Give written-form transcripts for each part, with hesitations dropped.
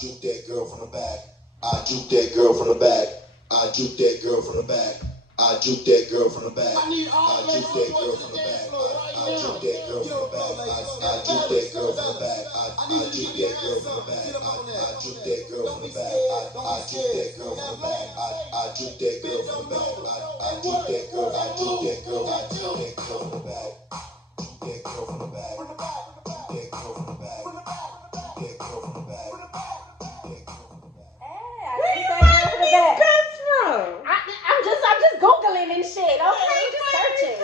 Juke that girl from the back. I juke that girl from the back. I juke that girl from the back. I juke that girl from the back. I need all I juke that girl from the back. I juke that girl from the back. I juke that girl from the back. I juke that girl from the back. I juke that girl from the back. I juke that girl from the back. I juke that girl from the back. I juke that girl. I juke that girl. I juke that girl from the back. That girl from the back. That girl from the back. That girl from the back. Where you find these guns from? I'm just Googling and shit, okay? Just searching.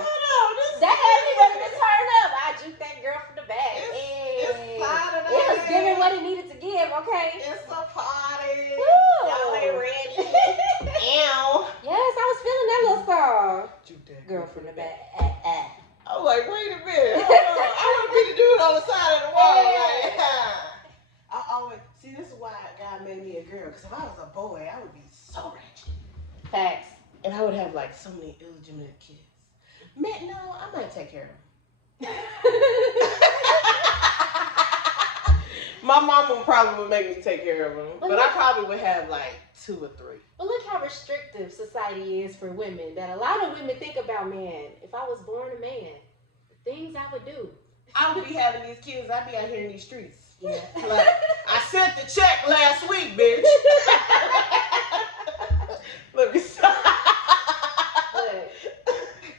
That had me ready to turn up. I juke that girl from the back. It was giving what it needed to give, okay? It's a party. Y'all ain't ready. Ow. Yes, I was feeling that little song. Juke that Girl from the back. I was like, wait a minute. Hold on. I want to be the dude on the side of the wall. Like, I always see. This is why God made me a girl. Because if I was a boy, I would be so ratchet. Facts. And I would have like so many illegitimate kids. Man, no, I might take care of them. My mama probably would make me take care of them, but I probably would have like 2 or 3. But look how restrictive society is for women. That a lot of women think about, man, if I was born a man, the things I would do. I would be having these kids. I'd be out here in these streets. Yeah. Like, I sent the check last week, bitch. Let me stop. Look,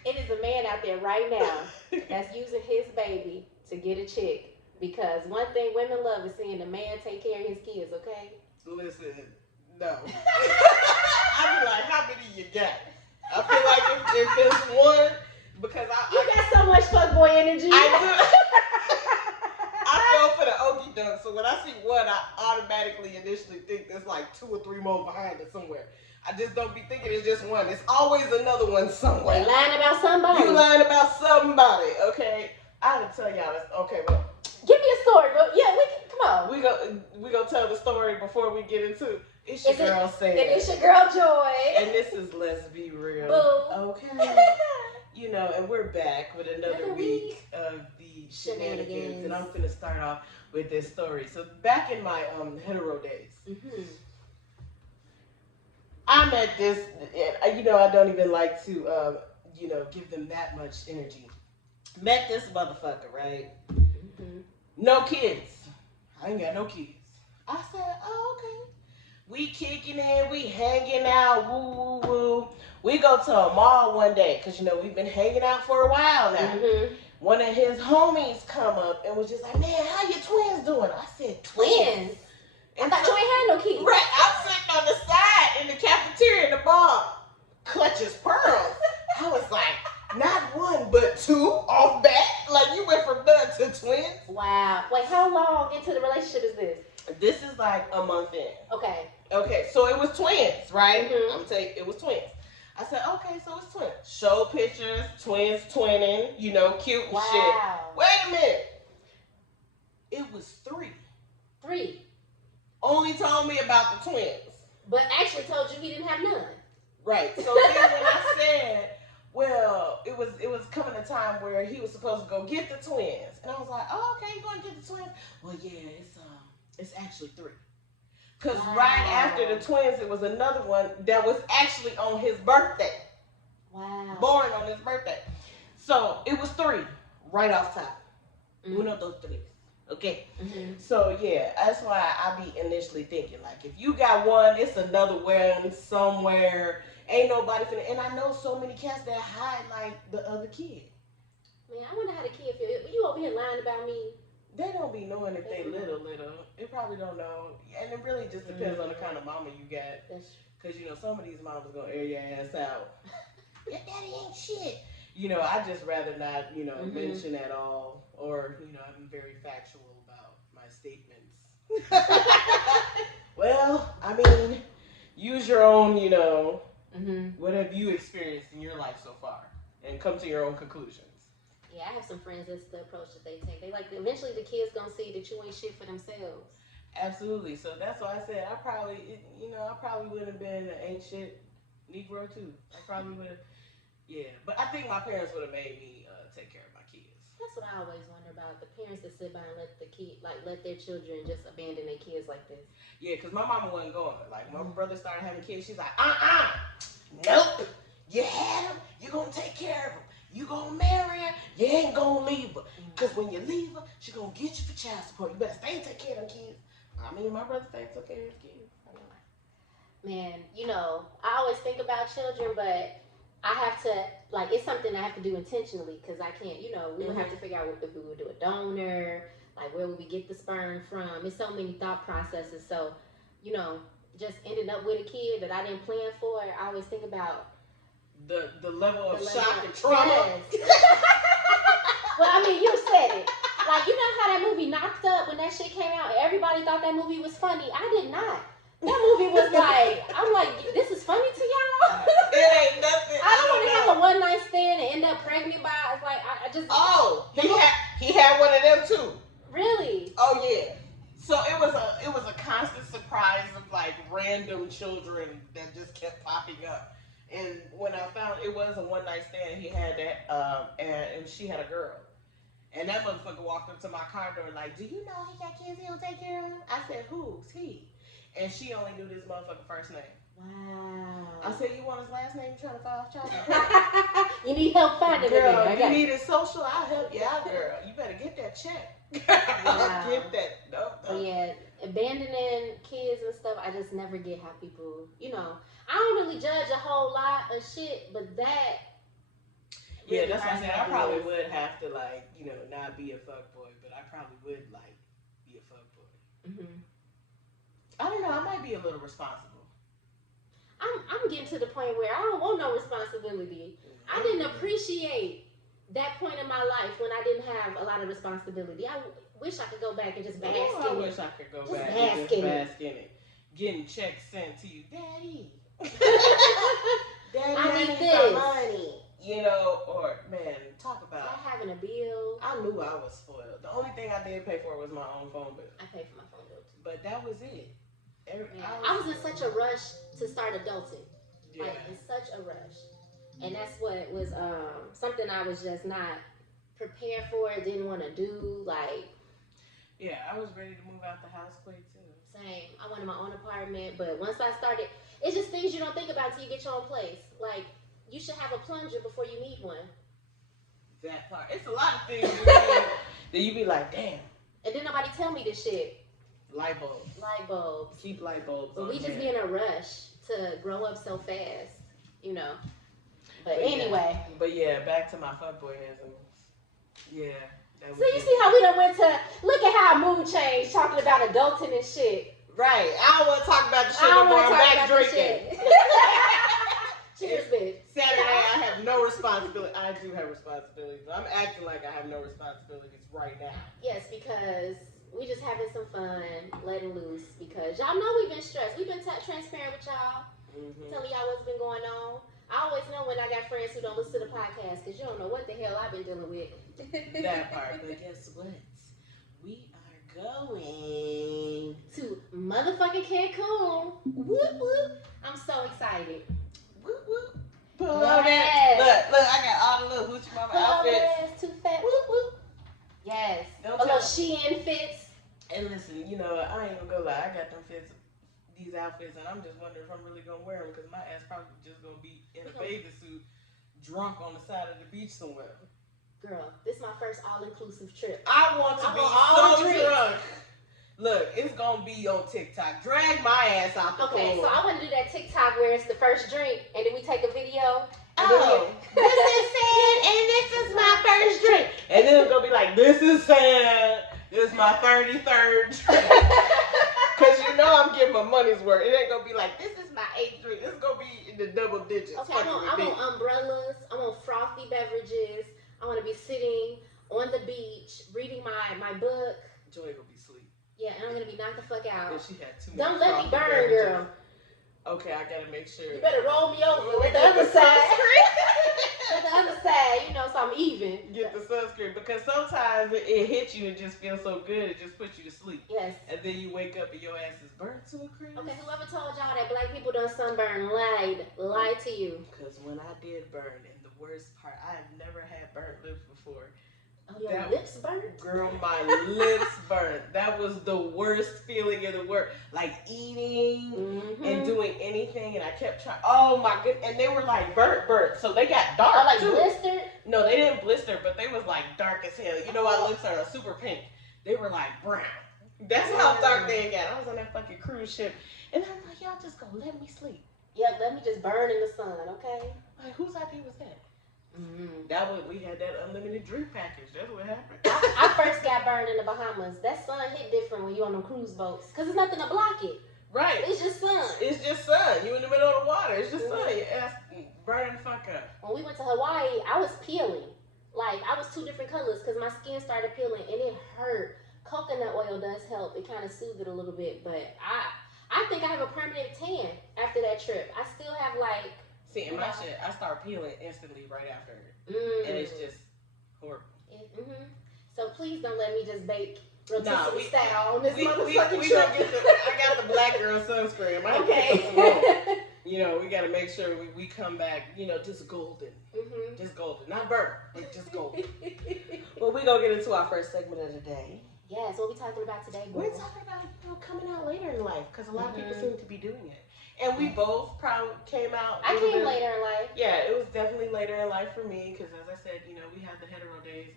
it is a man out there right now that's using his baby to get a chick. Because one thing women love is seeing a man take care of his kids, okay? Listen, no. I be like, how many you got? I feel like if it's one, because you got so much fuckboy energy. I fell for the okie dunk, so when I see one, I automatically initially think there's like 2 or 3 more behind it somewhere. I just don't be thinking it's just one. It's always another one somewhere. They lying about somebody. You lying about somebody, okay? I had to tell y'all this. Okay, well. Give me a story, but yeah, come on. We gonna tell the story before we get into it's your girl saying. And it's your girl Joy. And this is Let's Be Real. Boo. Okay. You know, and we're back with another week of the shenanigans. And I'm gonna start off with this story. So back in my hetero days, I met this. You know, I don't even like to give them that much energy. Met this motherfucker, right? No kids. I ain't got no kids. I said, oh, okay. We kicking it, we hanging out, woo, woo, woo. We go to a mall one day, because, you know, we've been hanging out for a while now. One of his homies come up and was just like, man, how your twins doing? I said, twins? I thought you ain't had no kids. Right, I'm sitting on the side in the cafeteria in the bar, clutches pearls. I was like, not 1, but 2 off bat. Like, you went from none to twins. Wow. Wait, how long into the relationship is this? This is like a month in. Okay, so it was twins, right? I'm gonna tell you, it was twins. I said, okay, so it's twins. Show pictures, twins twinning, you know, cute and shit. Wait a minute. It was 3. 3. Only told me about the twins. But actually told you he didn't have none. Right. So then when I said, well, it was coming a time where he was supposed to go get the twins. And I was like, oh, okay, you going to get the twins? Well, yeah, it's actually 3. Because right after the twins, it was another one that was actually on his birthday. Wow. Born on his birthday. So it was 3 right off top. One of those 3. Okay. So yeah, that's why I be initially thinking, like, if you got one, it's another one somewhere. Ain't nobody finna, and I know so many cats that hide like the other kid. Man, I wonder how the kid feel. You over here lying about me. They don't be knowing if they little. They probably don't know. And it really just depends on the kind of mama you got. Because, you know, some of these mamas gonna air your ass out. Your daddy ain't shit. You know, I just rather not, you know, mention at all. Or, you know, I'm very factual about my statements. Well, I mean, use your own, you know, what have you experienced in your life so far? And come to your own conclusions. Yeah, I have some friends, that's the approach that they take. They like, eventually the kids gonna see that you ain't shit for themselves. Absolutely. So that's why I said I probably would have been an ain't shit Negro too. I probably would have, yeah. But I think my parents would have made me take care of my kids. That's what I always wonder about, the parents that sit by and let their children just abandon their kids like this. Yeah, because my mama wasn't going. Like, when my brother started having kids, she's like, nope. You had them, you gonna take care of them. You gonna marry her, you ain't gonna leave her. Because when you leave her, she gonna get you for child support. You better stay and take care of them kids. I mean, my brother stayed and took care of his kids. Man, I always think about children, but I have to, it's something I have to do intentionally, because I can't, we would have to figure out if we would do a donor, where would we get the sperm from. It's so many thought processes. So, just ending up with a kid that I didn't plan for, I always think about the level of shock and trauma. Yes. Well, I mean, you said it. You know how that movie Knocked Up, when that shit came out, everybody thought that movie was funny. I did not. That movie was I'm like, this is funny to y'all? It ain't nothing. I don't want to have a one night stand and end up pregnant by. It's I just. Oh, he had one of them too. Really? Oh yeah. So it was a constant surprise of random children that just kept popping up. And when I found it was a one night stand, he had that, and she had a girl. And that motherfucker walked up to my car door do you know he got kids he don't take care of? I said, who's he? And she only knew this motherfucker first name. Wow. I said, you want his last name? You trying to file child support? You need help finding it. Girl, you need his social? I'll help you out, girl. You better get that check. Wow. Get that. No. Yeah, abandoning kids and stuff, I just never get how people, I don't really judge a whole lot of shit, but that. Yeah, that's what I said. I probably would have to, not be a fuckboy, but I probably would, be a fuckboy. Mm-hmm. I don't know. I might be a little responsible. I'm getting to the point where I don't want no responsibility. I didn't appreciate that point in my life when I didn't have a lot of responsibility. I wish I could go back and just bask in it. I wish I could go back and just bask in it. Getting checks sent to you. Daddy. Daddy, I need this. Money. Or, man, talk about. Not having a bill. I knew I was spoiled. The only thing I did pay for was my own phone bill. I paid for my phone bill too. But that was it. I was in such a rush to start adulting. Yeah. In such a rush. And that's what was something I was just not prepared for, didn't want to do. Yeah, I was ready to move out the house quick too. Same. I wanted my own apartment, but once I started, it's just things you don't think about till you get your own place. You should have a plunger before you need one. That part. It's a lot of things you need that you be like, damn. And then nobody tell me this shit. Light bulbs. Light bulbs. Keep light bulbs. But we just be in a rush to grow up so fast, But anyway. But yeah, back to my fuckboyism. Yeah. So you see how we done went to, look at how our mood changed, talking about adulting and shit. Right. I don't want to talk about the shit no more. I'm back drinking. Cheers, bitch. Saturday, I have no responsibility. I do have responsibilities, but I'm acting like I have no responsibilities right now. Yes, because we just having some fun, letting loose, because y'all know we've been stressed. We've been transparent with y'all, telling y'all what's been going on. I always know when I got friends who don't listen to the podcast, because you don't know what the hell I've been dealing with. That part. But guess what? We are going to motherfucking Cancun. Whoop, whoop. I'm so excited. Whoop, whoop. Pull on that. Look, I got all the little hoochie mama outfits. Too fat. Whoop, whoop. Yes. A little Shein fits. And listen, I ain't gonna go lie. I got them these outfits, and I'm just wondering if I'm really gonna wear them, because my ass probably just gonna be in a bathing suit, drunk on the side of the beach somewhere. Girl, this is my first all-inclusive trip. I want to be so drunk. Look, it's gonna be on TikTok. Drag my ass out the Okay, floor. so I want to do that TikTok where it's the first drink, and then we take a video. This is sad, and this is my first drink. And then it's gonna be like, this is sad. This is my 33rd drink. Because I'm getting my money's worth. It ain't gonna be like, this is my 8th drink. It's gonna be in the double digits. Okay, I want umbrellas. I want frothy beverages. I want to be sitting on the beach, reading my book. Joy gonna be asleep. Yeah, and I'm gonna be knocked the fuck out. Yeah, she had too much. Don't let me burn, girl. Okay, I gotta make sure. You better roll me over with the other side. With the other side, so I'm even. Get the sunscreen, because sometimes it hits you and just feels so good, it just puts you to sleep. Yes. And then you wake up and your ass is burnt to a crisp. Okay, whoever told y'all that black people don't sunburn lied to you. Because when I did burn, and the worst part, I have never had burnt lips before. Oh, your lips burnt? Girl, my lips burnt. That was the worst feeling in the world. Like eating and doing anything, and I kept trying. Oh my goodness! And they were like burnt. So they got dark. Oh, like too. blistered? No, they didn't blister, but they was like dark as hell. You know, my lips are super pink. They were like brown. That's how dark they got. I was on that fucking cruise ship, and I'm like, y'all just go let me sleep. Yeah, let me just burn in the sun, okay? Like, whose idea was that? That was, we had that unlimited drink package. That's what happened. I first got burned in the Bahamas. That sun hit different when you on them cruise boats, cause there's nothing to block it. Right. It's just sun. It's just sun. You in the middle of the water. It's just sun. Your ass burning the fuck up. When we went to Hawaii, I was peeling. Like, I was two different colors because my skin started peeling and it hurt. Coconut oil does help. It kind of soothed it a little bit. But I think I have a permanent tan after that trip. I still have like... See, in my shit, I start peeling instantly right after. And it's just horrible. So please don't let me just bake Nah, rotisserie style on this motherfucking we trip. gonna get I got the black girl sunscreen. Okay. You know, we gotta make sure we come back, you know, just golden. Just golden. Not burnt, but just golden. Well, we gonna get into our first segment of the day. Yes, what we talking about today, We're talking about, you know, coming out later in life, because a lot of people seem to be doing it. And we both probably came out. I came later in life. Yeah, it was definitely later in life for me, because as I said, you know, we had the hetero days.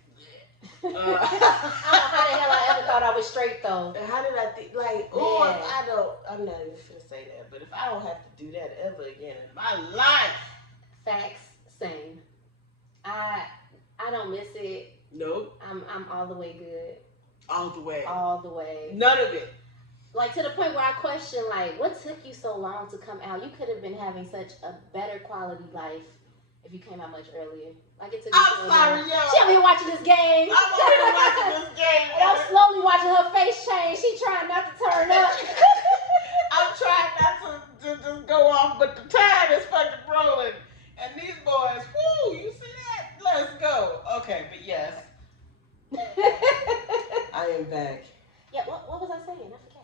I don't know how the hell I ever thought I was straight, though. How did I think, like, I'm not even gonna say that, but if I don't have to do that ever again in my life. Facts, same. I don't miss it. Nope. I'm all the way good. All the way. All the way. None of it. Like, to the point where I question, like, what took you so long to come out? You could have been having such a better quality life if you came out much earlier. Like, it took you I'm sorry, yo. She over here watching this game. I'm over here watching this game. And I'm slowly watching her face change. She trying not to turn up. I'm trying not to just go off, but the time is fucking rolling. And these boys, whoo, you see that? Let's go. Okay, but yes. I am back. Yeah, what was I saying? I forgot.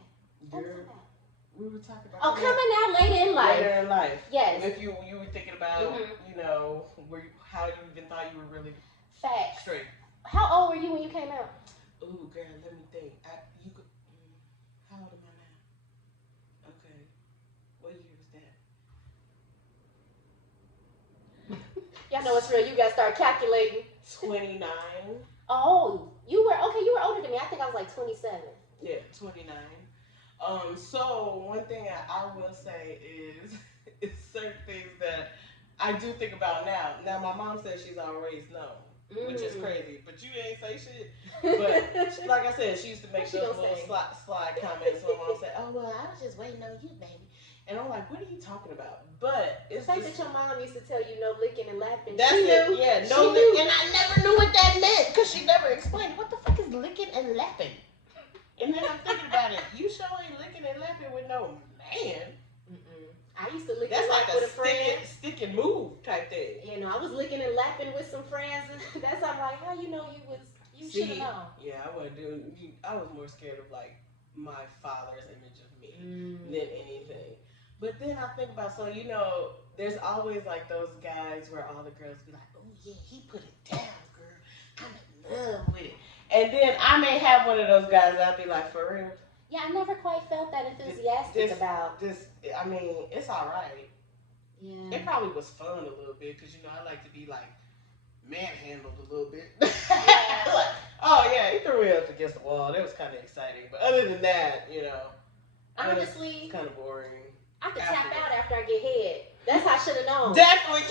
We were talking about coming out later in life. Later in life. Yes. If you were thinking about, you know, how you even thought you were really Facts. straight. How old were you when you came out? Ooh, girl, let me think. How old am I now? Okay. What year was that? Y'all know it's real. You gotta start calculating. 29. Oh, you were older than me. I think I was like 27. Yeah, 29. So one thing I will say is certain things that I do think about now. Now my mom says she's always known, which is crazy, but you ain't say shit. But like I said, she used to make those little slide comments. So my mom said, "Oh well, I was just waiting on you, baby." And I'm like, "What are you talking about?" But it's the fact that your mom used to tell you no licking and lapping. That's it. Yeah, no licking, and I never knew what that meant because she never explained what the fuck is licking and lapping. And then I'm thinking about it. You sure ain't licking and lapping with no man. I used to lick and lap with a friend. Stick and move type thing. You know, I was licking and lapping with some friends. And that's I'm like, how you know you should have known. Yeah, I wasn't doing. I was more scared of like my father's image of me than anything. But then I think about, so you know, there's always like those guys where all the girls be like, oh yeah, he put it down, girl. I'm in love with it. And then I may have one of those guys I'll be like, for real? Yeah, I never quite felt that enthusiastic about this. I mean, it's all right. Yeah. It probably was fun a little bit because, you know, I like to be like manhandled a little bit. Yeah. Like, oh yeah, he threw me up against the wall. That was kind of exciting. But other than that, you know, honestly, it's kind of boring. I could tap out after I get head. That's how I should have known. Definitely.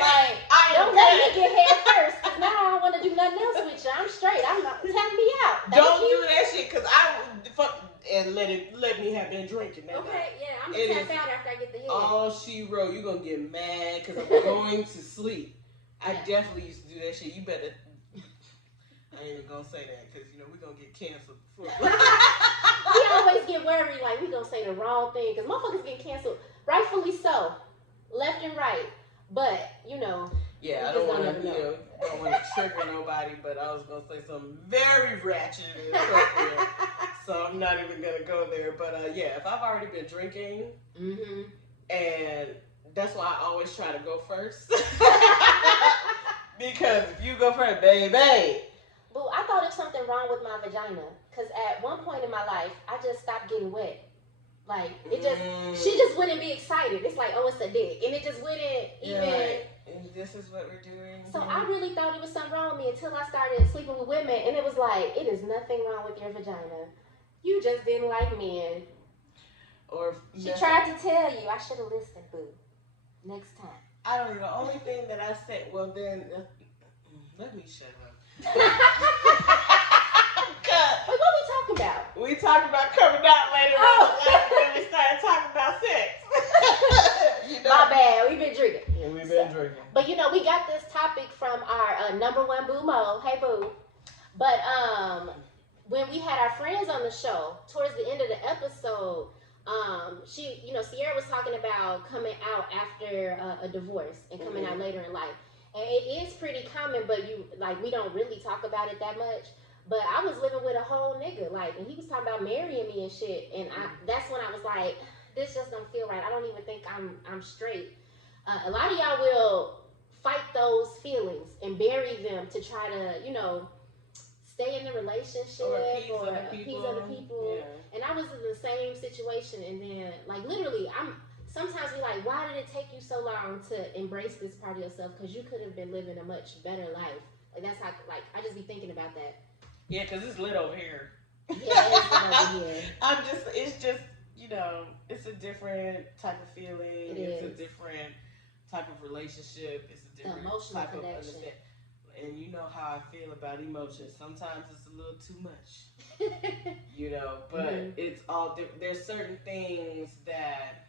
Like, don't let me get head first, because now I don't want to do nothing else with you. I'm straight. I'm not. Tap me out. Don't do that shit, because I fuck and let me have been drinking that night. Okay, yeah, I'm gonna tap out after I get the head. All she wrote, you gonna get mad because I'm going to sleep. I definitely used to do that shit. You better. I ain't even gonna say that because, you know, we're gonna get canceled. We always get worried like we gonna say the wrong thing because motherfuckers get canceled, rightfully so, left and right. But you know, yeah, I don't want to, don't want to trigger nobody. But I was gonna say something very ratchet and inappropriate, so I'm not even gonna go there. But yeah, if I've already been drinking, and that's why I always try to go first, because if you go first, baby. Boo, I thought there was something wrong with my vagina. Because at one point in my life, I just stopped getting wet. Like, it just, she just wouldn't be excited. It's like, oh, it's a dick. And it just wouldn't even. Like, and this is what we're doing. So I really thought it was something wrong with me until I started sleeping with women. And it was like, it is nothing wrong with your vagina. You just didn't like men. Or she tried to tell you. I should have listened, boo. Next time. I don't know. The only thing that I said, well, then, let me shut up. Wait, what we talking about? We talked about coming out later on when we started talking about sex. My bad. We've been drinking. Yeah, we've been drinking. But you know, we got this topic from our number one boo Mo. Hey boo. But when we had our friends on the show, towards the end of the episode, she, you know, Sierra was talking about coming out after a divorce and coming out later in life. And it is pretty common, but we don't really talk about it that much. But I was living with a whole nigga, like, and he was talking about marrying me and shit. And that's when I was like, this just don't feel right. I don't even think I'm straight. A lot of y'all will fight those feelings and bury them to try to, you know, stay in the relationship or appease other people. Yeah. And I was in the same situation. And then, like, literally, sometimes we like, why did it take you so long to embrace this part of yourself? Because you could have been living a much better life. Like, that's how, like, I just be thinking about that. Yeah, because it's lit over here. Yeah, it's lit over here. It's just, you know, it's a different type of feeling. It's a different type of relationship. It's a different type of understanding. And you know how I feel about emotions. Sometimes it's a little too much, you know, but it's all different. There's certain things that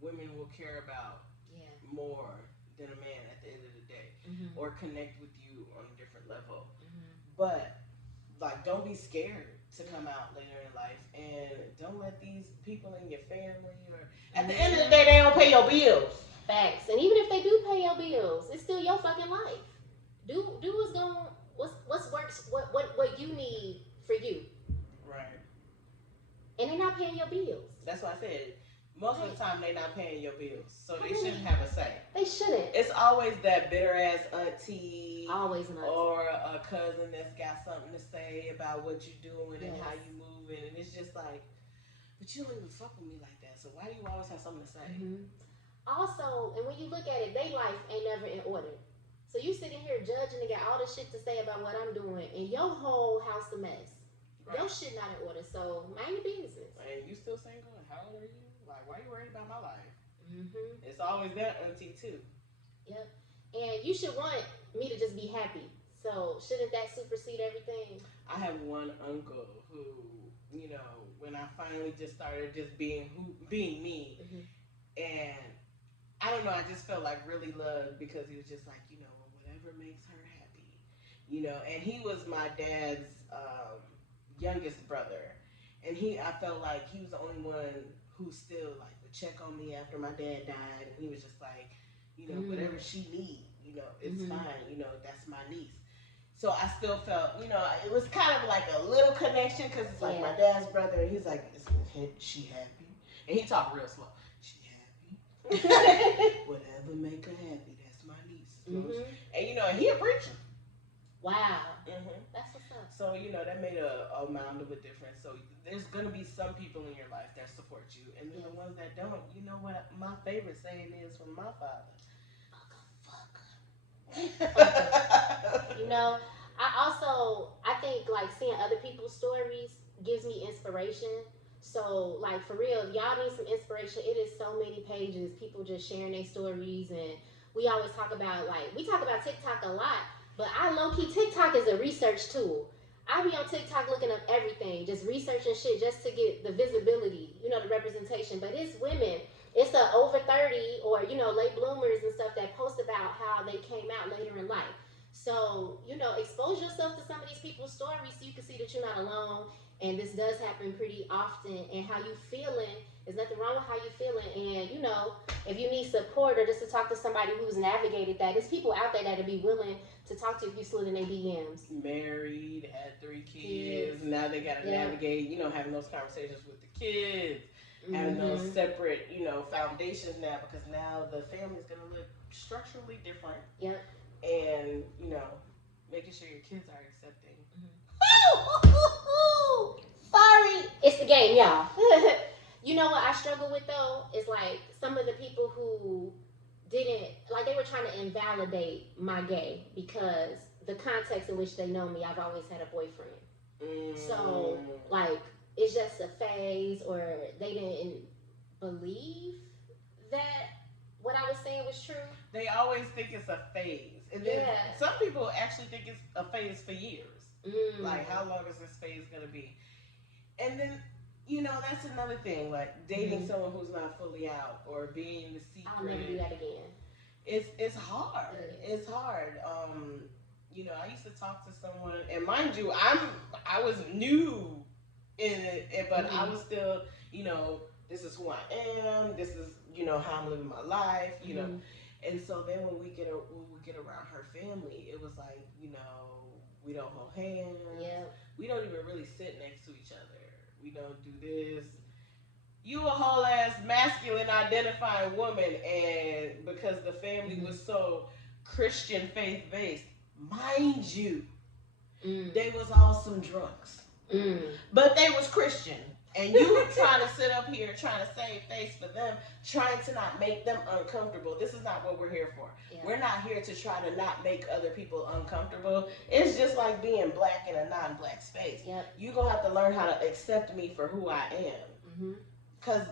women will care about more than a man at the end of the day, or connect with you on a different level. But, like, don't be scared to come out later in life, and don't let these people in your family, or at the end of the day, they don't pay your bills. Facts. And even if they do pay your bills, it's still your fucking life. Do what's works, what you need for you. Right. And they're not paying your bills. That's why I said, most of the time they're not paying your bills, so they shouldn't have a say. They shouldn't. It's always that bitter ass auntie, always an auntie, or a cousin that's got something to say about what you're doing and how you moving, and it's just like, but you don't even fuck with me like that. So why do you always have something to say? Also, and when you look at it, they life ain't never in order. So you sitting here judging and got all this shit to say about what I'm doing, and your whole house a mess. Right. Your shit not in order, so mind your business. And you still single? And how old are you? Like, why are you worried about my life? It's always that auntie too. Yep. And you should want me to just be happy. So shouldn't that supersede everything? I have one uncle who, you know, when I finally just started just being me, and I don't know, I just felt like really loved because he was just like, you know, whatever makes her happy, you know. And he was my dad's youngest brother, and I felt like he was the only one who still like would check on me after my dad died, and he was just like, you know, whatever she needs, you know, it's fine, you know, that's my niece. So I still felt, you know, it was kind of like a little connection because it's like my dad's brother, and he's like, is she happy? And he talked real slow. She happy? Whatever make her happy, that's my niece. And you know, and he a preacher. Wow. That's what's up. So, you know, that made a amount of a difference. So there's going to be some people in your life that support you. And then the ones that don't, you know what my favorite saying is from my father? Fuck. You know, I think like seeing other people's stories gives me inspiration. So like for real, if y'all need some inspiration, it is so many pages, people just sharing their stories. And we always talk about, like, we talk about TikTok a lot, but I low-key, TikTok is a research tool. I be on TikTok looking up everything, just researching shit just to get the visibility, you know, the representation. But it's women, it's the over 30 or, you know, late bloomers and stuff that post about how they came out later in life. So, you know, expose yourself to some of these people's stories so you can see that you're not alone. And this does happen pretty often. And how you feeling, there's nothing wrong with how you feeling. And, you know, if you need support or just to talk to somebody who's navigated that, there's people out there that'll be willing to talk to you if you slid in their DMs. Married, had 3 kids. Now they got to navigate, you know, having those conversations with the kids. Having those separate, you know, foundations now, because now the family's going to look structurally different. Yep. And, you know, making sure your kids are accepting. Sorry, it's the game, y'all. You know what I struggle with though is like some of the people who didn't like they were trying to invalidate my gay because the context in which they know me, I've always had a boyfriend. So like it's just a phase, or they didn't believe that what I was saying was true. They always think it's a phase. And then some people actually think it's a phase for years. Like, how long is this phase going to be? And then, you know, that's another thing. Like, dating someone who's not fully out or being the secret. I'll never do that again. It's hard. It's hard. You know, I used to talk to someone, and mind you, I was new in it, but I was still, you know, this is who I am. This is, you know, how I'm living my life. You know, and so then when we get around her family, it was like, you know, we don't hold hands. Yeah. We don't even really sit next to each other. We don't do this. You a whole ass masculine identifying woman, and because the family was so Christian faith based, mind you, they was all some drunks, but they was Christian, and you trying to sit up here trying to save face for them, trying to not make them uncomfortable. This is not what we're here for. We're not here to try to not make other people uncomfortable. It's just like being black in a non-black space. You're gonna have to learn how to accept me for who I am. Cause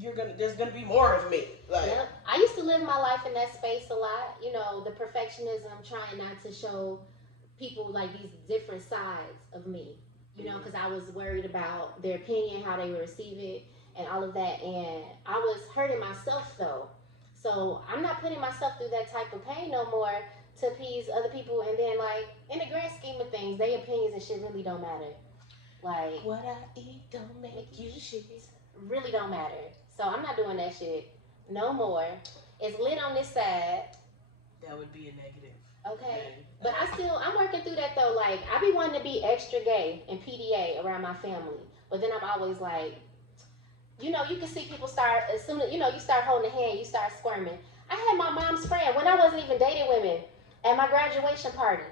there's gonna be more of me. Like, I used to live my life in that space a lot. You know, the perfectionism, trying not to show people like these different sides of me. You know, because I was worried about their opinion, how they would receive it, and all of that. And I was hurting myself though. So I'm not putting myself through that type of pain no more to appease other people. And then, like, in the grand scheme of things, their opinions and shit really don't matter. Like, what I eat don't make you shit. Really don't matter. So I'm not doing that shit no more. It's lit on this side. That would be a negative. Okay. But I'm working through that though. Like, I be wanting to be extra gay and PDA around my family. But then I'm always like, you know, you can see people start, as soon as, you know, you start holding a hand, you start squirming. I had my mom's friend, when I wasn't even dating women, at my graduation party.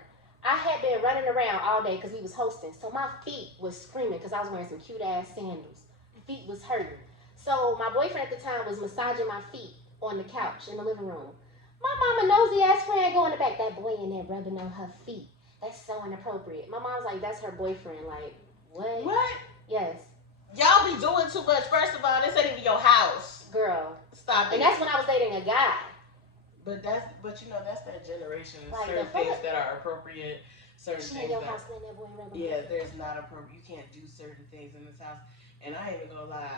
I had been running around all day because we was hosting. So my feet was screaming because I was wearing some cute ass sandals. Feet was hurting. So my boyfriend at the time was massaging my feet on the couch in the living room. My mama nosy ass friend go in the back, that boy in there rubbing on her feet. That's so inappropriate. My mom's like, that's her boyfriend. Like, what? What? Yes. Y'all be doing too much. First of all, this ain't even your house. Girl. Stop it. And that's when I was dating a guy. But you know, that's that generation. Like, certain things that are appropriate. Certain she things in your that, house letting that boy rub on yeah, there's not appropriate. You can't do certain things in this house. And I ain't even gonna lie,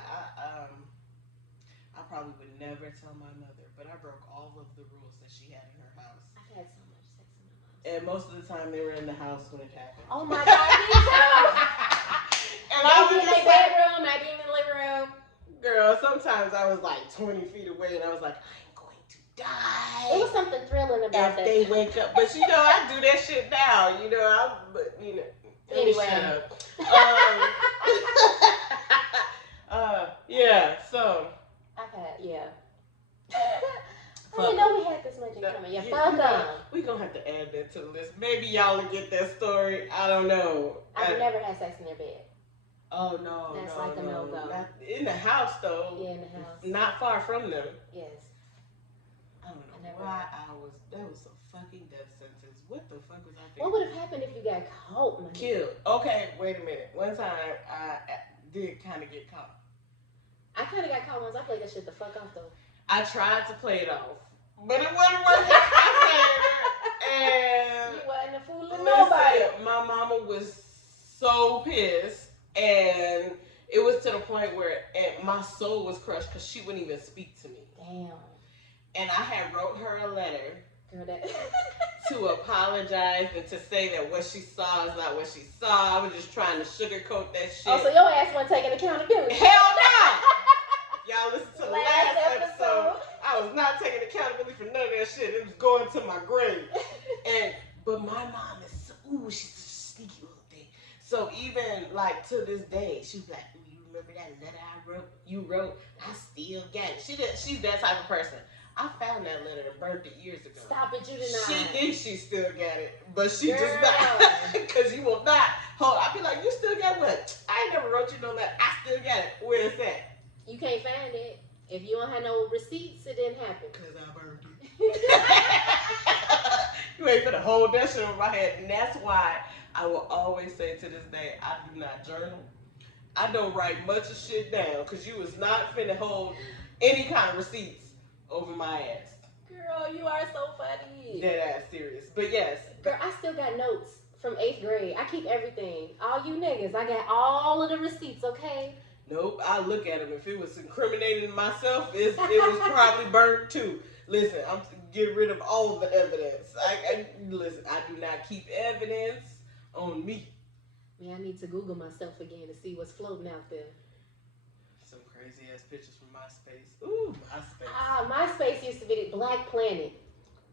I probably would never tell my mother, but I broke all of the rules that she had in her house. I've had so much sex in my house. And most of the time they were in the house when it happened. Oh my God, me too! And I was in just their bedroom, I be in the living room. Girl, sometimes I was like 20 feet away and I was like, I'm going to die. It was something thrilling about that. If they wake up. But you know, I do that shit now. You know, Anyway. Shut up. Yeah, so. I've had, yeah. I didn't know we had this much in common. Yeah, fuck them. We gonna have to add that to the list. Maybe y'all will get that story. I don't know. I've never had sex in their bed. Oh, no. That's like a no-go. Not in the house, though. Yeah, in the house. Not far from them. Yes. I don't know why that was a fucking death sentence. What the fuck was I thinking? What would have happened if you got caught, man? Killed. Okay, wait a minute. One time I did kind of get caught. I kind of got caught once. I played that shit the fuck off, though. I tried to play it off, but it wasn't working in my favor. And you wasn't fooling nobody. My mama was so pissed. And it was to the point where my soul was crushed because she wouldn't even speak to me. Damn. And I had wrote her a letter Girl, to apologize and to say that what she saw is not what she saw. I was just trying to sugarcoat that shit. Oh, so your ass wasn't taking accountability. Hell no! Y'all listen to the last episode. I was not taking accountability for none of that shit. It was going to my grave. But my mom is she's a sneaky little thing. So even like to this day, she was like, you remember that letter you wrote? I still got it. She's that type of person. I found that letter and burnt it years ago. Stop it, you did not. She thinks she still got it, but she just not. Because you will not hold. I be like, you still got what? I ain't never wrote you no letter. I still got it. Where is that? You can't find it. If you don't have no receipts, it didn't happen. Because I burned it. You ain't finna hold that shit over my head. And that's why I will always say to this day, I do not journal. I don't write much of shit down because you is not finna hold any kind of receipts over my ass. Girl, you are so funny. Dead ass serious. But yes. Girl, I still got notes from 8th grade. I keep everything. All you niggas, I got all of the receipts, okay? Nope, I look at them. If it was incriminating myself, it was probably burnt too. Listen, I'm get rid of all of the evidence. Listen, I do not keep evidence on me. Yeah, I need to Google myself again to see what's floating out there. Some crazy ass pictures from MySpace. Ooh, MySpace. MySpace used to be Black Planet.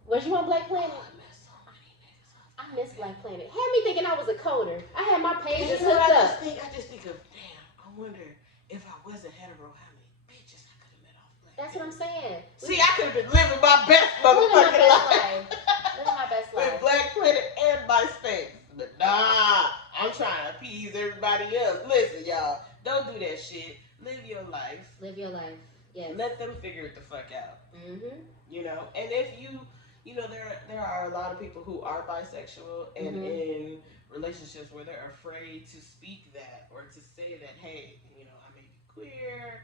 Was you on Black Planet? Oh, I miss so many niggas. I miss Black Planet. Had me thinking I was a coder. I had my pages You know, hooked up. I just think of, damn, I wonder if I wasn't hetero, how many bitches I could have met off Black. That's what I'm saying. See, I could have been living my best Living my motherfucking best life. life. Living my best life. With Black Planet and MySpace. But nah, I'm trying to appease everybody else. Listen, y'all, don't do that shit. Live your life. Live your life. Yes. Let them figure it the fuck out. Mm-hmm. You know, and if you know, there are a lot of people who are bisexual and in relationships where they're afraid to speak that or to say that, hey, you know, I may be queer,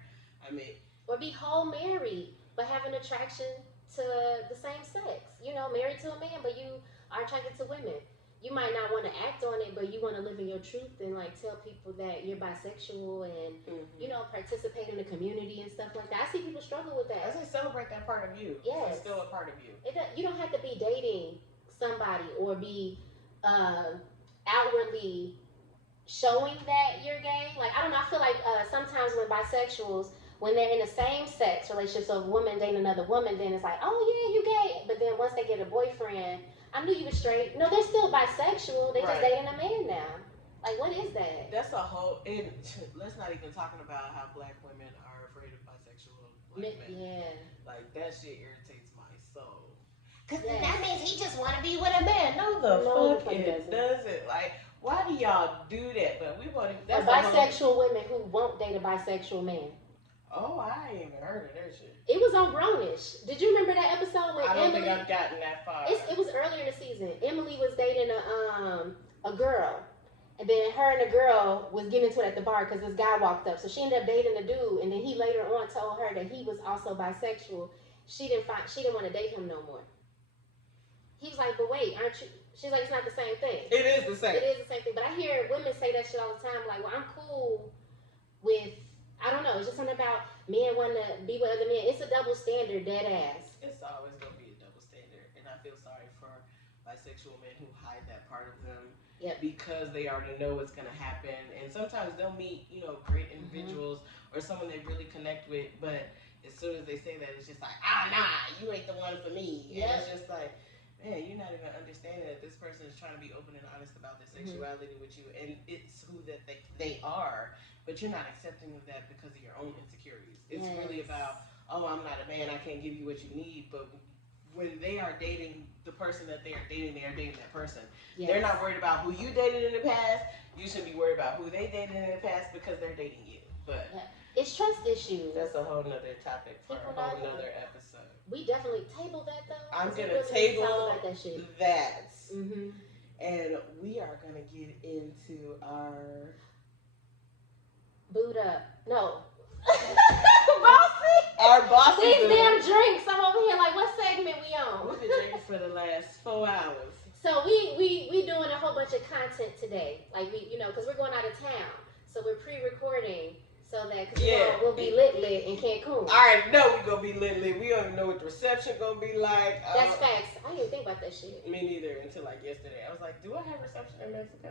or be whole married, but have an attraction to the same sex. You know, married to a man, but you are attracted to women. You might not want to act on it, but you want to live in your truth and like tell people that you're bisexual and you know, participate in the community and stuff like that. I see people struggle with that. I say celebrate that part of you. Yes. It's still a part of you. You don't have to be dating somebody or be outwardly showing that you're gay. Like, I don't know, I feel like sometimes when bisexuals, when they're in the same sex relationship, so a woman dating another woman, then it's like, oh yeah, you gay. But then once they get a boyfriend, I knew you were straight. No, they're still bisexual. They're just dating a man now. Like, what is that? That's a whole. Let's not even talking about how black women are afraid of bisexual black men. Yeah. Like, that shit irritates my soul. Cause that means he just want to be with a man. No, the fuck it doesn't. Like, why do y'all do that? But we want to. That's bisexual women who won't date a bisexual man. Oh, I ain't even heard of that shit. It was on Grownish. Did you remember that episode when I don't Emily? think I've gotten that far. It was earlier in the season. Emily was dating a girl, and then her and the girl was getting into it at the bar because this guy walked up. So she ended up dating the dude, and then he later on told her that he was also bisexual. She didn't want to date him no more. He was like, "But wait, aren't you?" She's like, "It's not the same thing." It is the same. It is the same thing. But I hear women say that shit all the time. Like, well, I'm cool with. I don't know. It's just something about men wanting to be with other men. It's a double standard, dead ass. It's always going to be a double standard. And I feel sorry for bisexual men who hide that part of them because they already know what's going to happen. And sometimes they'll meet, you know, great individuals or someone they really connect with. But as soon as they say that, it's just like, nah, you ain't the one for me. And it's just like, man, you're not even understanding that this person is trying to be open and honest about their sexuality with you. And it's who that they are. But you're not accepting of that because of your own insecurities. It's really about, oh, I'm not a man, I can't give you what you need. But when they are dating the person that they are dating that person. They're not worried about who you dated in the past. You should be worried about who they dated in the past because they're dating you. But it's trust issues. That's a whole nother topic for a whole nother episode. We definitely table that though. I'm gonna table that shit. That. And we are gonna get into our boot up. No. Bossy. Our bossy. These damn drinks. I'm over here like, what segment we on? We've been drinking for the last 4 hours. So we doing a whole bunch of content today. Like because we're going out of town. So we're pre-recording so that we'll be lit in Cancun. I already know we're gonna be lit. We don't even know what the reception gonna be like. That's facts. I didn't even think about that shit. Me neither until like yesterday. I was like, do I have reception in Mexico?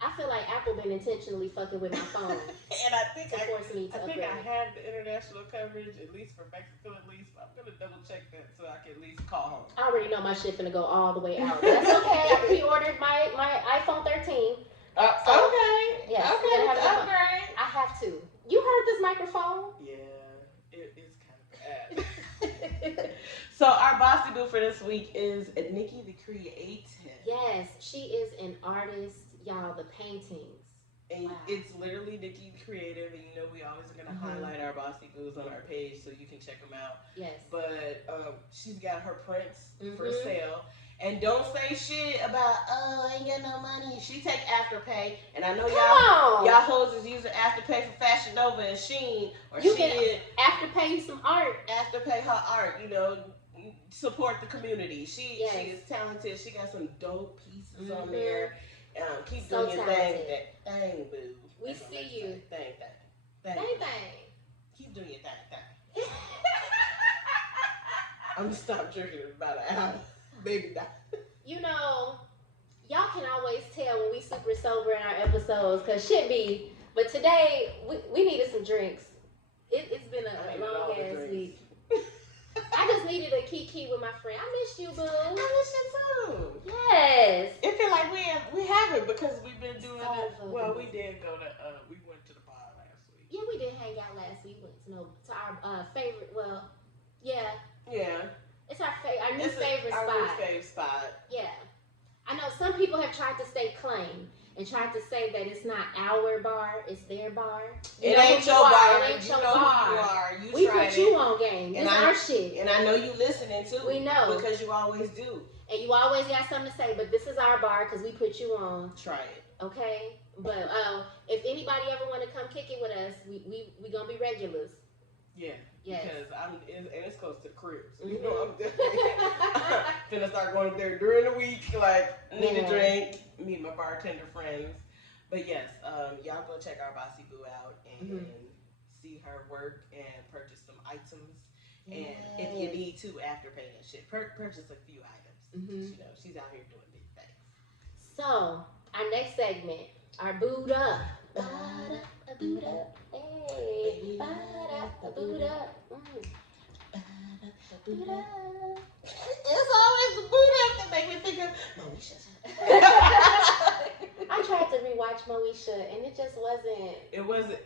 I feel like Apple been intentionally fucking with my phone. And I think I have the international coverage, at least for Mexico at least. I'm gonna double check that so I can at least call home. I already know my shit finna go all the way out. That's okay. I pre-ordered my iPhone 13. Okay. Yes. Okay. Upgrade. I have to. You heard this microphone? Yeah. It's kind of bad. So our bossy boo for this week is Nikki the Creative. Yes, she is an artist, y'all. The paintings. And Wow. it's literally Nikki the Creative, and we always are going to highlight our bossy boos on our page so you can check them out. Yes. But she's got her prints for sale. And don't say shit about, I ain't got no money. She take Afterpay, and I know y'all hoes is using Afterpay for Fashion Nova and Shein, or you can Afterpay some art. Afterpay her art, support the community. She is talented. She got some dope pieces on there. Keep doing your thing, boo. We see you. Thing. Keep doing your thing. I'm gonna stop drinking in about an hour. Baby, die. Y'all can always tell when we super sober in our episodes, cause shit be. But today we needed some drinks. It's been a long ass week. I just needed a kiki with my friend. I missed you, boo. I miss you too. Yes. It feel like we haven't because we've been doing it. Well, we did go to we went to the bar last week. Yeah, we did hang out last week. We went to our favorite. Well, yeah. Yeah. It's our new favorite spot. Our new favorite spot. Yeah. I know some people have tried to stake claim and tried to say that it's not our bar, it's their bar. It ain't your bar. It ain't your know bar. Who you are. We put you on game. It's our shit. And I know you listening too. We know. Because you always do. And you always got something to say, but this is our bar because we put you on. Try it. Okay? But if anybody ever want to come kick it with us, we going to be regulars. Yeah. Yes. Because it's close to the crib. So I'm finna start going up there during the week, need a drink, meet my bartender friends. But yes, y'all go check our bossy boo out and see her work and purchase some items. Yes. And if you need to Afterpay and shit, purchase a few items. She's out here doing big things. So our next segment, our booed up. Boot up, hey, boot up. It's always the boot up that make me think of Moesha. I tried to rewatch Moesha and it just wasn't. It wasn't.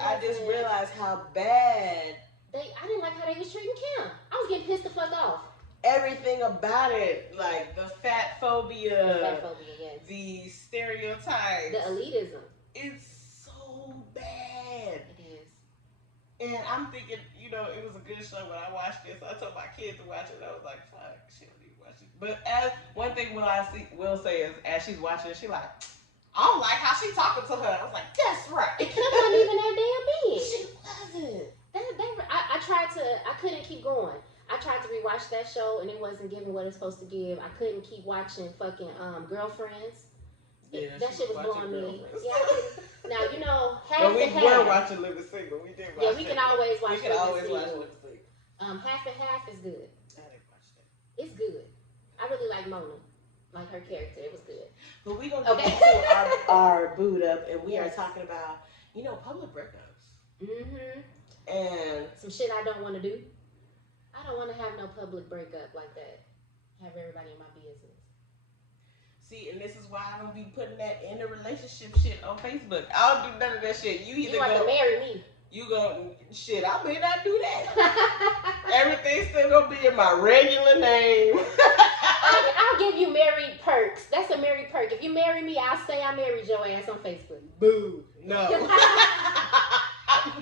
I just realized how bad. I didn't like how they was treating Kim. I was getting pissed the fuck off. Everything about it, like the fat phobia, yes. The stereotypes, the elitism. It's so bad. It is. And I'm thinking, it was a good show when I watched it. So I told my kids to watch it. And I was like, fuck, she don't need to watch it. But one thing will say is, as she's watching it, she like, I don't like how she talking to her. I was like, that's right. It wasn't even that damn big. She wasn't. I couldn't keep going. I tried to rewatch that show and it wasn't giving what it's supposed to give. I couldn't keep watching fucking Girlfriends. Yeah, that shit was blowing me. Yeah. Now half but we and half. were watching Living Single. We did watch. Yeah, we can always watch. We can always watch Living Single. Half and half is good. I didn't watch that. It's good. I really like Mona, like her character. It was good. But we gonna get into our boot up, and we are talking about public breakups. And some shit I don't want to do. I don't want to have no public breakup like that. Have everybody in my business. See, and this is why I don't be putting that in the relationship shit on Facebook. I don't do none of that shit. You either to marry me. You shit, I may not do that. Everything's still gonna be in my regular name. I'll give you married perks. That's a married perk. If you marry me, I'll say I married your ass on Facebook. Boo. No. I'm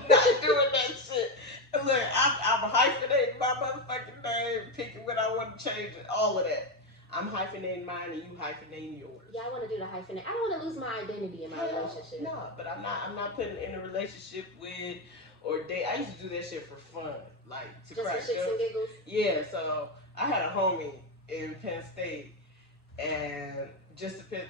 not doing that shit. Look, I'm hyphenating my motherfucking name, picking when I want to change it, all of that. I'm hyphenating mine and you hyphenating yours. Yeah, I want to do the hyphenate. I don't want to lose my identity in my relationship. No, but I'm not putting in a relationship with or date. I used to do that shit for fun, like to just crack for shits and giggles. Yeah, so I had a homie in Penn State, and just to put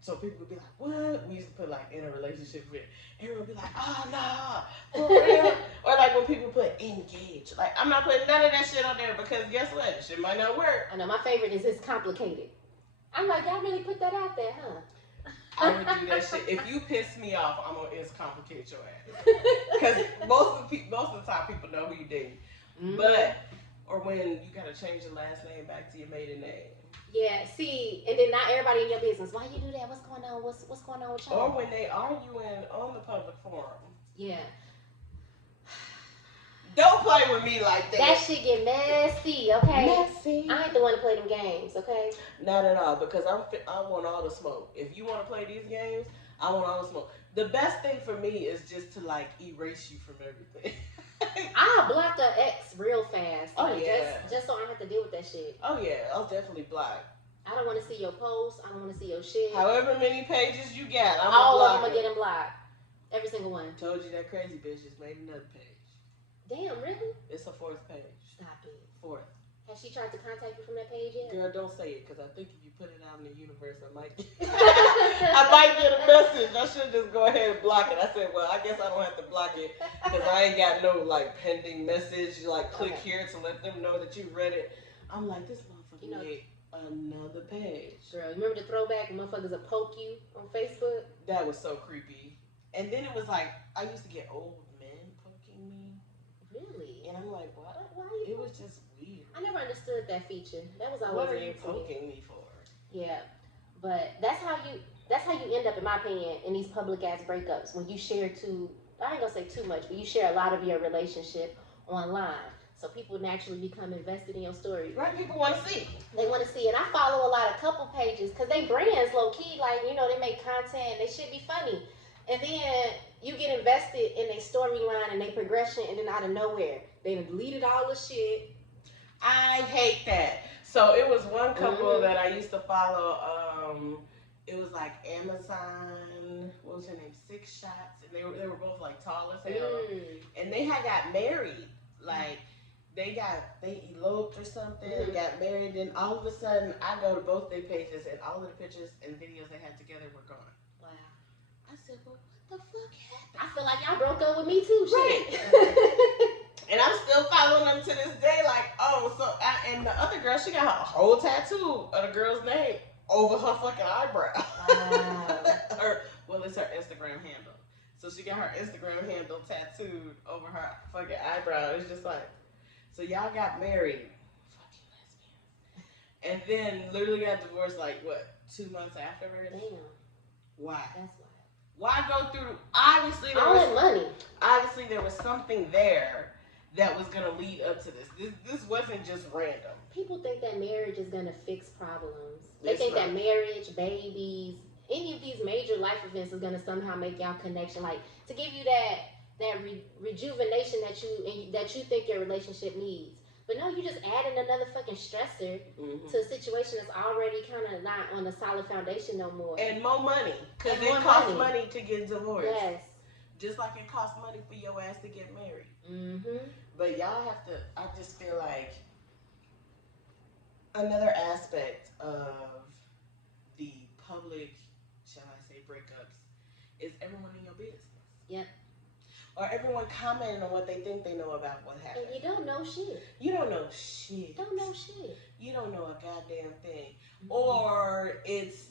so people would be like, what? We used to put in a relationship with, everyone would be like, oh no, for real? Or when people put engaged. I'm not putting none of that shit on there because guess what? Shit might not work. I know, my favorite is it's complicated. I'm like, y'all really put that out there, huh? I would do that shit. If you piss me off, I'm gonna complicate your ass. Because most of the time people know who you date. But, or when you gotta change your last name back to your maiden name. Yeah, see, and then not everybody in your business. Why you do that? What's going on? What's going on with y'all? Or when they arguing on the public forum. Yeah. Don't play with me like that. That shit get messy, okay? Messy. I ain't the one to play them games, okay? Not at all, because I want all the smoke. If you want to play these games, I want all the smoke. The best thing for me is just to like erase you from everything. I'll block an ex real fast. Oh, Like, yeah. Just so I don't have to deal with that shit. Oh yeah, I'll definitely block. I don't want to see your posts. I don't want to see your shit. However many pages you got, I'm all block of them are getting blocked. Every single one. Told you that crazy bitch just made another page. Damn, really? It's a 4th page. Stop it. 4th. Has she tried to contact you from that page yet? Girl, don't say it, because I think if you put it out in the universe, I might get a message. I should just go ahead and block it. I said, well, I guess I don't have to block it, because I ain't got no, like, pending message, like, click here to let them know that you read it. I'm like, this motherfucker made another page. Girl, you remember the throwback when motherfuckers would poke you on Facebook? That was so creepy. And then it was like, I used to get old men poking me. Really? And I'm like, what? Why It was just weird. I never understood that feature. That was always What are you weird to me. poking me for? Yeah, but that's how you end up, in my opinion, in these public ass breakups when you share I ain't gonna say too much, but you share a lot of your relationship online. So people naturally become invested in your story. Right, people want to see. They want to see it. I follow a lot of couple pages because they brands low key, like, you know, they make content. They should be funny. And then you get invested in their storyline and their progression, and then out of nowhere, they done deleted all the shit. I hate that. So it was one couple that I used to follow. It was like Amazon. What was her name? 6 Shots, and they were both like tall as hell, and they had got married. Like they eloped or something, got married, and all of a sudden I go to both their pages, and all of the pictures and videos they had together were gone. Wow. I said, well, what the fuck happened? I feel like y'all broke up with me too, Right. shit. And I'm still following them to this day. Like, and the other girl, she got her whole tattoo of the girl's name over her fucking eyebrow. Wow. It's her Instagram handle. So she got her Instagram handle tattooed over her fucking eyebrow. It's just like, so y'all got married, fucking lesbians, and then literally got divorced like what, 2 months afterwards? Damn. Why? That's why. Why go through? Obviously, there was something there that was gonna lead up to this. This wasn't just random. People think that marriage is gonna fix problems. They think that marriage, babies, any of these major life events is gonna somehow make y'all connection, like to give you that rejuvenation that you think your relationship needs. But no, you just adding another fucking stressor to a situation that's already kind of not on a solid foundation no more. And more money, because it costs money to get divorced. Yes. Just like it costs money for your ass to get married. Mm-hmm. But y'all have to, I just feel like another aspect of the public, shall I say, breakups is everyone in your business. Yep. Or everyone commenting on what they think they know about what happened. And you don't know shit. You don't know shit. Don't know shit. You don't know a goddamn thing. Mm-hmm. Or it's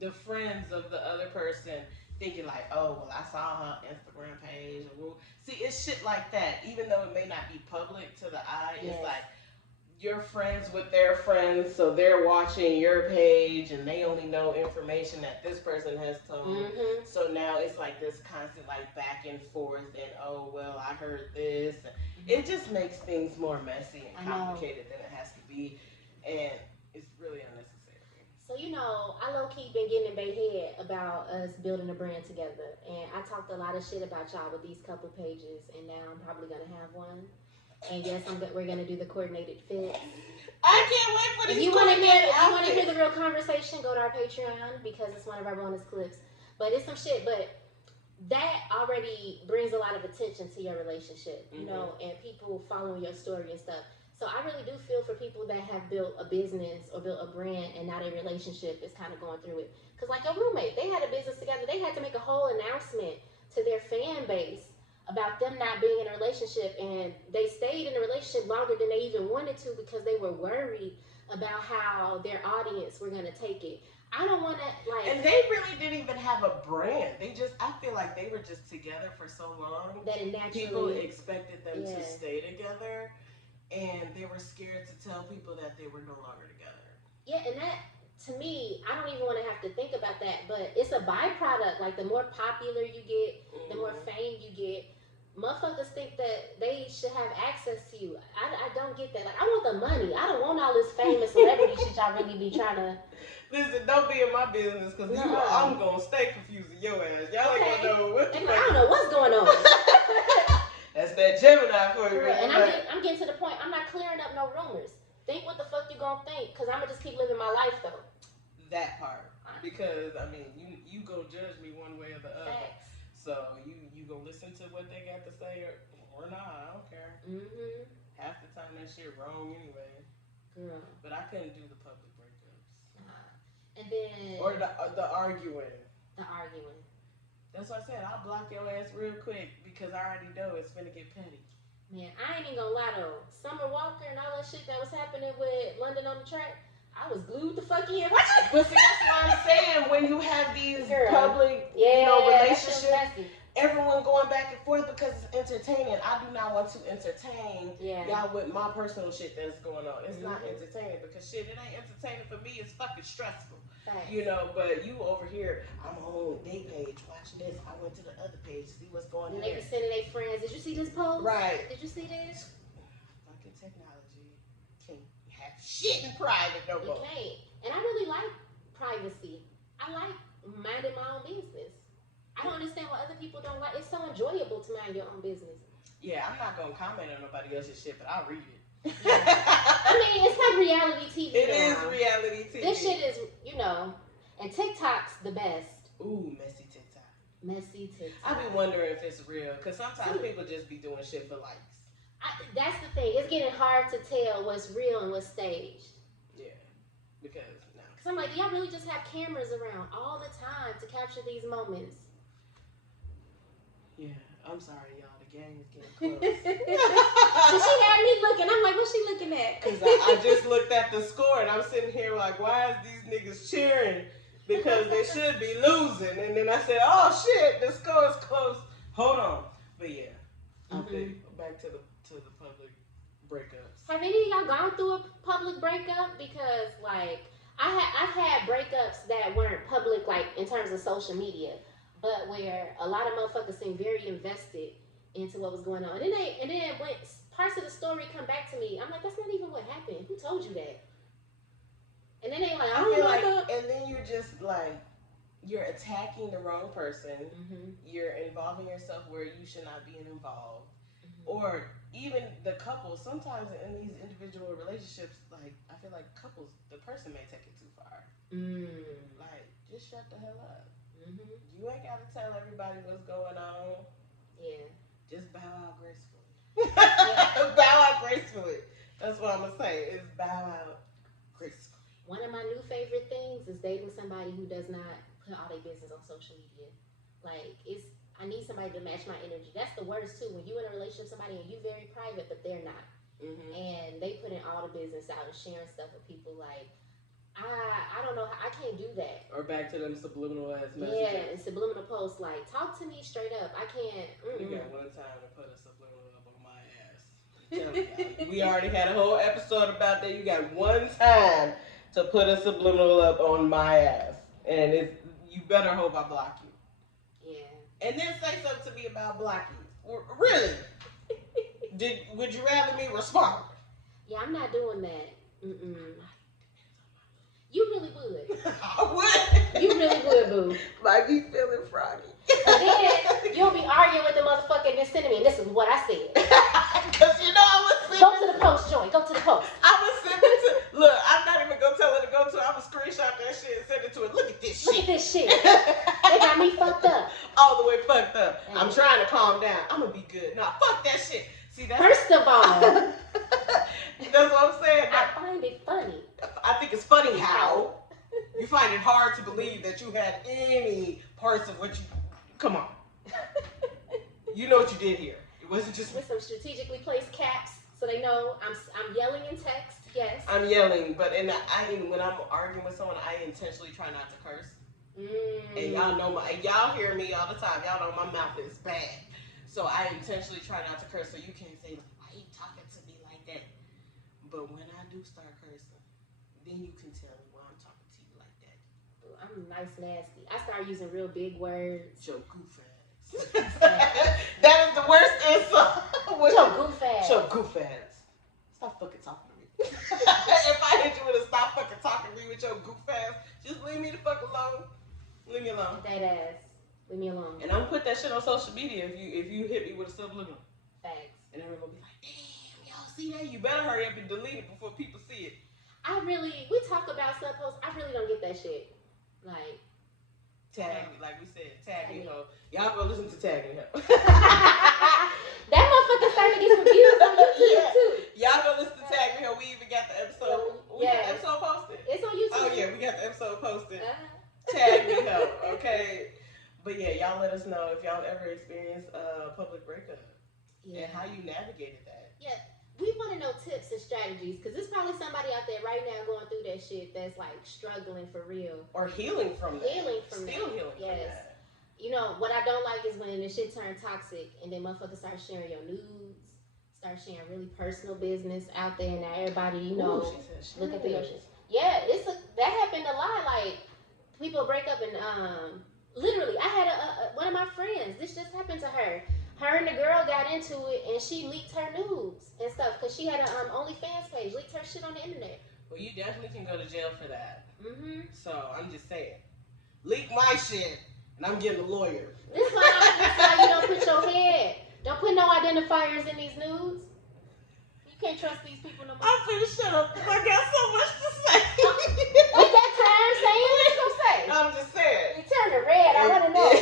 the friends of the other person thinking like, oh, well, I saw her Instagram page. See, it's shit like that. Even though it may not be public to the eye, yes. It's like you're friends with their friends, so they're watching your page, and they only know information that this person has told. Mm-hmm. So now it's like this constant like back and forth, and oh, well, I heard this. Mm-hmm. It just makes things more messy and complicated than it has to be, and it's really unnecessary. So, you know, I low-key been getting in Bay Head about us building a brand together. And I talked a lot of shit about y'all with these couple pages. And now I'm probably going to have one. And yes, we're going to do the coordinated fits. I can't wait for this. If you want to hear the real conversation, go to our Patreon because it's one of our bonus clips. But it's some shit. But that already brings a lot of attention to your relationship, you know, and people following your story and stuff. So I really do feel for people that have built a business or built a brand and now their relationship is kind of going through it. Because like your roommate, they had a business together. They had to make a whole announcement to their fan base about them not being in a relationship. And they stayed in a relationship longer than they even wanted to because they were worried about how their audience were going to take it. I don't want to like... And they really didn't even have a brand. I feel like they were just together for so long that it naturally... People expected them to stay together. And they were scared to tell people that they were no longer together. Yeah, and that, to me, I don't even want to have to think about that, but it's a byproduct. Like, the more popular you get, the more fame you get, motherfuckers think that they should have access to you. I don't get that. Like, I want the money. I don't want all this famous celebrity shit y'all really be trying to. Listen, don't be in my business because I'm gonna stay confusing your ass. Y'all ain't gonna know what the fuck. I don't know what's going on. That's that Gemini for you. And I'm getting to the point. I'm not clearing up no rumors. Think what the fuck you gonna think, because I'm gonna just keep living my life though. That part, because I mean, you go judge me one way or the other. Facts. So you gonna listen to what they got to say or not? I don't care. Mm-hmm. Half the time that shit wrong anyway. Girl. But I couldn't do the public breakups. And then or the arguing. The arguing. That's what I said. I'll block your ass real quick because I already know it's finna get petty. Man, I ain't even gonna lie though. Summer Walker and all that shit that was happening with London on the Track, I was glued the fuck in. Watch it. But see, that's why I'm saying when you have these public, relationships, everyone going back and forth because it's entertaining. I do not want to entertain y'all with my personal shit that's going on. It's not entertaining because shit, it ain't entertaining for me. It's fucking stressful. Right. You know, but you over here, I'm on their page, watching this. I went to the other page to see what's going on. And they be sending their friends. Did you see this post? Right. Did you see this? Fucking technology can't have shit in private no more. It can't. And I really like privacy. I like minding my own business. I don't understand why other people don't like. It's so enjoyable to mind your own business. Yeah, I'm not gonna comment on nobody else's shit, but I'll read it. I mean, it's like reality TV. It is reality TV. This shit is, and TikTok's the best. Ooh, messy TikTok. Messy TikTok. I be wondering if it's real, because sometimes people just be doing shit for likes. That's the thing. It's getting hard to tell what's real and what's staged. Yeah, because I'm like, do y'all really just have cameras around all the time to capture these moments? Yeah, I'm sorry, y'all. The game is getting close. So she had me looking. I'm like, what's she looking at? Because I just looked at the score and I'm sitting here like, why is these niggas cheering? Because they should be losing. And then I said, oh shit, the score is close. Hold on. But yeah, okay, back to the public breakups. Have any of y'all gone through a public breakup? Because like I've had breakups that weren't public, like in terms of social media, but where a lot of motherfuckers seemed very invested into what was going on. And then when parts of the story come back to me, I'm like, that's not even what happened. Who told you that? And then they like, I feel like, and then you're just like, you're attacking the wrong person. You're involving yourself where you should not be involved. Or even the couple, sometimes in these individual relationships, like, I feel like couples, the person may take it too far. Like, just shut the hell up. You ain't got to tell everybody what's going on. Yeah. Just bow out gracefully. Bow out gracefully. That's what I'm going to say, is bow out gracefully. One of my new favorite things is dating somebody who does not put all their business on social media. Like, I need somebody to match my energy. That's the worst too. When you in a relationship with somebody and you very private, but they're not, and they put in all the business out and sharing stuff with people. Like, I don't know. I can't do that. Or back to them subliminal ass messages. Yeah, and subliminal posts. Like, talk to me straight up. I can't. You got one time to put a subliminal up on my ass. I'm telling y'all. We already had a whole episode about that. You got one time to put a subliminal up on my ass, and you better hope I block you. Yeah. And then say something to me about blocking. Really? Would you rather me respond? Yeah, I'm not doing that. You really would. I would. You really would, boo. Might be feeling froggy. And then you'll be arguing with the motherfucker and then sending me, and this is what I said. Because I was sending. Go to the post, Joy. Go to the post. I was sending to. Look, I'm not even gonna tell her to go to. I'm gonna screenshot that shit and send it to her. Look at this shit. Look at this shit. They got me fucked up. All the way fucked up. I'm trying to calm down. I'm gonna be good. Nah, fuck that shit. See, that's First of all, that's what I'm saying. I find it funny. I think it's funny how you find it hard to believe that you had any parts of what you. Come on. You know what you did here. It wasn't just with some strategically placed caps, so they know I'm yelling in text. Yes. I'm yelling, but when I'm arguing with someone, I intentionally try not to curse. And y'all hear me all the time. Y'all know my mouth is bad, so I intentionally try not to curse. So you can't say like, "Why are you talking to me like that?" But when I do start cursing, then you can tell me why I'm talking to you like that. I'm nice nasty. I start using real big words. Your goof ass. That is the worst insult. With your goof ass. Your goof ass. Stop fucking talking to me. If I hit you with a stop fucking talking to me with your goof ass, just leave me the fuck alone. Leave me alone. That ass. Leave me alone. And I'm gonna put that shit on social media if you hit me with a subliminal. Facts. And everyone will be like, damn, y'all see that? You better hurry up and delete it before people see it. We talk about sub posts. I really don't get that shit. Like, tag me, like we said, tag me, ho. Y'all go listen to Tag Me, ho. That motherfucker starting to get some views on YouTube too. Y'all go listen to Tag Me, ho. We even got the episode. We got the episode posted. It's on YouTube. Oh yeah, we got the episode posted. Tag Me, ho. Okay. But yeah, y'all let us know if y'all ever experienced a public breakup and how you navigated that. Yeah. We want to know tips and strategies because there's probably somebody out there right now going through that shit that's like struggling for real. Or healing from that. Healing from Still that. healing from that. You know, what I don't like is when the shit turn toxic and then motherfuckers start sharing your nudes, start sharing really personal business out there and now everybody, you know, looking through your shit. Yeah, that happened a lot. Like, people break up and, literally, I had one of my friends, this just happened to her. Her and the girl got into it, and she leaked her nudes and stuff because she had an OnlyFans page. Leaked her shit on the internet. Well, you definitely can go to jail for that. Mm-hmm. So I'm just saying, leak my shit, and I'm getting a lawyer. This why you don't put your head. Don't put no identifiers in these nudes. You can't trust these people no more. I'm finna shut up. I got so much to say. We got time saying what you gonna say. I'm just saying. You turned red. I want to know.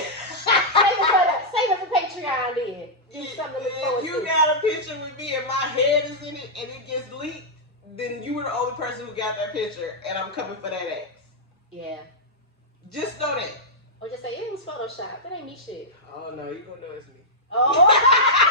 Save it for Patreon then. Something to look forward you to. got a picture with me and my head is in it and it gets leaked, then you were the only person who got that picture and I'm coming for that ass. Yeah. Just know that. Or just say, it was Photoshop. That ain't me shit. Oh no, you gonna know it's me. Oh.